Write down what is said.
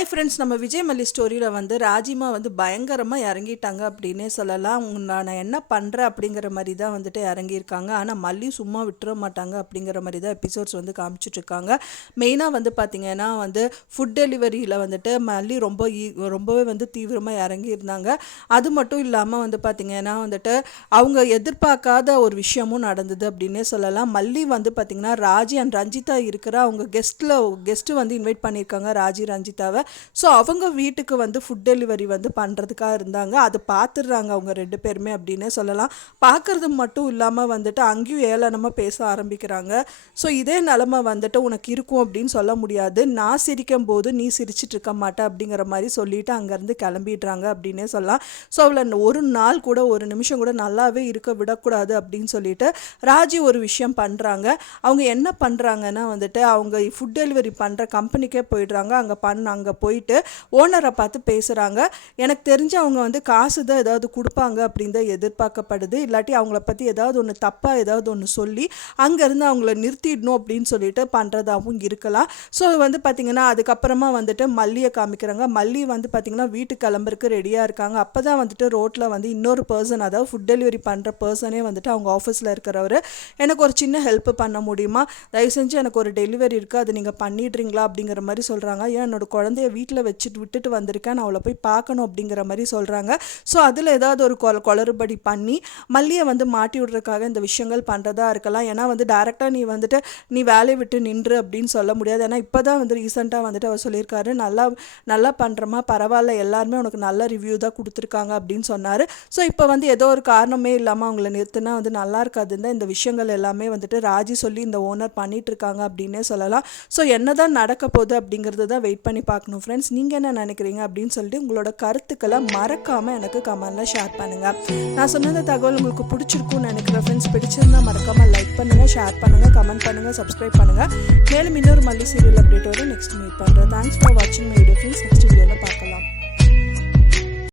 Hi friends, நம்ம விஜய் மல்லி ஸ்டோரியில் வந்து ராஜிமா வந்து பயங்கரமாக இறங்கிட்டாங்க அப்படின்னே சொல்லலாம். நான் என்ன பண்ணுறேன் அப்படிங்கிற மாதிரி தான் வந்துட்டு இறங்கியிருக்காங்க. ஆனால் மல்லி சும்மா விட்டுற மாட்டாங்க அப்படிங்கிற மாதிரி தான் எபிசோட்ஸ் வந்து காமிச்சிட்ருக்காங்க. மெயினாக வந்து பார்த்திங்கன்னா வந்து ஃபுட் டெலிவரியில் வந்துட்டு மல்லி ரொம்பவே வந்து தீவிரமாக இறங்கியிருந்தாங்க. அது மட்டும் இல்லாமல் வந்து பார்த்திங்கன்னா வந்துட்டு அவங்க எதிர்பார்க்காத ஒரு விஷயமும் நடந்தது அப்படின்னே சொல்லலாம். மல்லி வந்து பார்த்திங்கன்னா ராஜி அண்ட் ரஞ்சிதா இருக்கிற அவங்க கெஸ்ட்டு வந்து இன்வைட் பண்ணியிருக்காங்க ராஜி ரஞ்சிதாவை. ஸோ அவங்க வீட்டுக்கு வந்து ஃபுட் டெலிவரி வந்து பண்ணுறதுக்காக இருந்தாங்க. அது பார்த்துடுறாங்க அவங்க 2 பேருமே அப்படின்னே சொல்லலாம். பார்க்குறது மட்டும் இல்லாமல் வந்துட்டு அங்கேயும் ஏளனமாக பேச ஆரம்பிக்கிறாங்க. ஸோ இதே நிலமை வந்துட்டு உனக்கு இருக்கும் அப்படின்னு சொல்ல முடியாது. நான் சிரிக்கும் போது நீ சிரிச்சிட்டு இருக்க மாட்டே அப்படிங்கிற மாதிரி சொல்லிட்டு அங்கேருந்து கிளம்பிடுறாங்க அப்படின்னே சொல்லலாம். ஸோ அவளை ஒரு நாள் கூட ஒரு நிமிஷம் கூட நல்லாவே இருக்க விடக்கூடாது அப்படின்னு சொல்லிட்டு ராஜி ஒரு விஷயம் பண்ணுறாங்க. அவங்க என்ன பண்ணுறாங்கன்னா வந்துட்டு அவங்க ஃபுட் டெலிவரி பண்ணுற கம்பெனிக்கே போயிடுறாங்க. அங்கே போயிட்டு ஓனரை பார்த்து பேசுகிறாங்க. எனக்கு தெரிஞ்சு அவங்க வந்து காசு தான் ஏதாவது கொடுப்பாங்க அப்படின்னு தான் எதிர்பார்க்கப்படுது. இல்லாட்டி அவங்கள பற்றி ஏதாவது ஒன்று தப்பாக ஏதாவது ஒன்று சொல்லி அங்கேருந்து அவங்கள நிறுத்திடணும் அப்படின்னு சொல்லிட்டு பண்ணுறதாகவும் இருக்கலாம். ஸோ வந்து பார்த்திங்கன்னா அதுக்கப்புறமா வந்துட்டு மல்லியை காமிக்கிறாங்க. மல்லி வந்து பார்த்திங்கன்னா வீட்டுக்கு கிளம்புறதுக்கு ரெடியாக இருக்காங்க. அப்போ தான் வந்துட்டு ரோட்டில் வந்து இன்னொரு பர்சன், அதாவது ஃபுட் டெலிவரி பண்ணுற பர்சனே வந்துட்டு அவங்க ஆஃபீஸில் இருக்கிறவர், எனக்கு ஒரு சின்ன ஹெல்ப் பண்ண முடியுமா, தயவு செஞ்சு எனக்கு ஒரு டெலிவரி இருக்குது, அது நீங்கள் பண்ணிடுறீங்களா அப்படிங்கிற மாதிரி சொல்கிறாங்க. ஏன் என்னோட குழந்தைய வீட்டில் விட்டுட்டு வந்திருக்கேன், நான் அவளை போய் பார்க்கணும் அப்படிங்கிற மாதிரி சொல்கிறாங்க. ஸோ அதில் ஏதாவது ஒரு குளறுபடி பண்ணி மல்லியை வந்து மாட்டி விடுறதுக்காக இந்த விஷயங்கள் பண்ணுறதா இருக்கலாம். ஏன்னா வந்து டேரெக்டாக நீ வேலையை விட்டு நின்று அப்படின்னு சொல்ல முடியாது. ஏன்னா இப்போ தான் வந்து ரீசெண்டாக வந்துட்டு அவர் சொல்லியிருக்காரு, நல்லா பண்ணுறமா, பரவாயில்ல, எல்லாருமே உனக்கு நல்ல ரிவ்யூ தான் கொடுத்துருக்காங்க அப்படின்னு சொன்னார். ஸோ இப்போ வந்து ஏதோ ஒரு காரணமே இல்லாமல் அவங்கள நிறுத்தினா வந்து நல்லா இருக்காதுன்னு தான் இந்த விஷயங்கள் எல்லாமே வந்துட்டு ராஜி சொல்லி இந்த ஓனர் பண்ணிட்டு இருக்காங்க அப்படின்னே சொல்லலாம். ஸோ என்ன தான் நடக்க போகுது அப்படிங்கிறது தான் வெயிட் பண்ணி பார்க்கணும் ஃப்ரெண்ட்ஸ். நீங்கள் என்ன நினைக்கிறீங்க அப்படின்னு சொல்லிட்டு உங்களோட கருத்துக்களை மறக்காமல் எனக்கு கமெண்டில் ஷேர் பண்ணுங்கள். நான் சொன்ன தகவல் உங்களுக்கு பிடிச்சிருக்கும்னு நினைக்கிறேன் ஃப்ரெண்ட்ஸ். பிடிச்சிருந்தால் மறக்காமல் லைக் பண்ணுங்கள், ஷேர் பண்ணுங்கள், கமெண்ட் பண்ணுங்கள், சப்ஸ்கிரைப் பண்ணுங்கள். மேலும் இன்னொரு மல்லி சீரியல் அப்டேட்டோடு நெக்ஸ்ட் மீட் பண்ணுறேன். தேங்க்ஸ் ஃபார் வாட்சிங் மை வீடியோ ஃப்ரெண்ட்ஸ். நெக்ஸ்ட் வீடியோவில் பார்க்கலாம்.